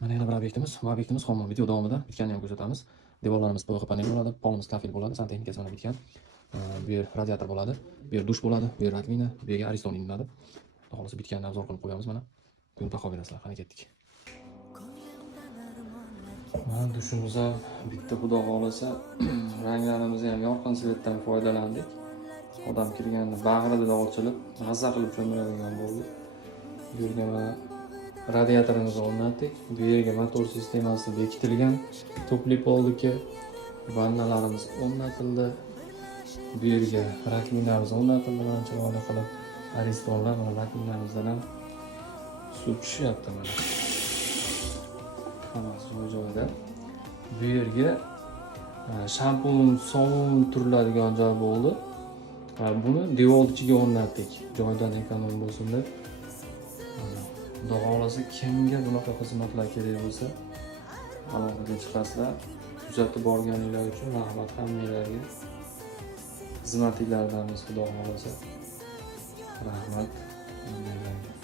Mana yana bir obyektimiz. Bu obyektimiz xomon. Video davomida bitganini ham ko'rsatamiz. Devorlarimiz PVX panel bo'ladi, polimiz kafel bo'ladi, santexnikasi mana bitgan. Bu yer radiator bo'ladi, bu yer dush bo'ladi, bu yer rakovina, bu yerga ariston ilinadi. Xudo xolasa bitganini obzor qilib qo'yamiz mana. Ko'rib baho berasizlar. Qani ketdik. Mana dushimiz ham bitta, xudo xolasa. Ranglarimizni ham yorqin svetdan foydalandik. Odam kirganda bag'rida ochilib, g'azza qilib cho'miladigan bo'ldi. Bu yerga mana radiatorimizni o'rnatdik. Bu yerga motor sistemasi bekitilgan. Topli poldiki vannalarimiz o'rnatildi. Bu yerga rakovinamiz o'rnatildi. Mana chiroyli qilib aristonlar mana rakovinamizdan ham suv tushyapti mana. Hammasi joyida. Bu yerga shampun, sovun turiladigan joy bo'ldi. Buni devor ichiga o'rnatdik. Joydan ekonom bo'lsin deb. Xudo xolasa kimga bunaqa xizmatlar kerak bo'lsa, aloqaga chiqasizlar. Kuzatib borganinglar uchun rahmat hammanglarga. Xizmatinglardamiz, xudo xolasa. Rahmat hammanglarga.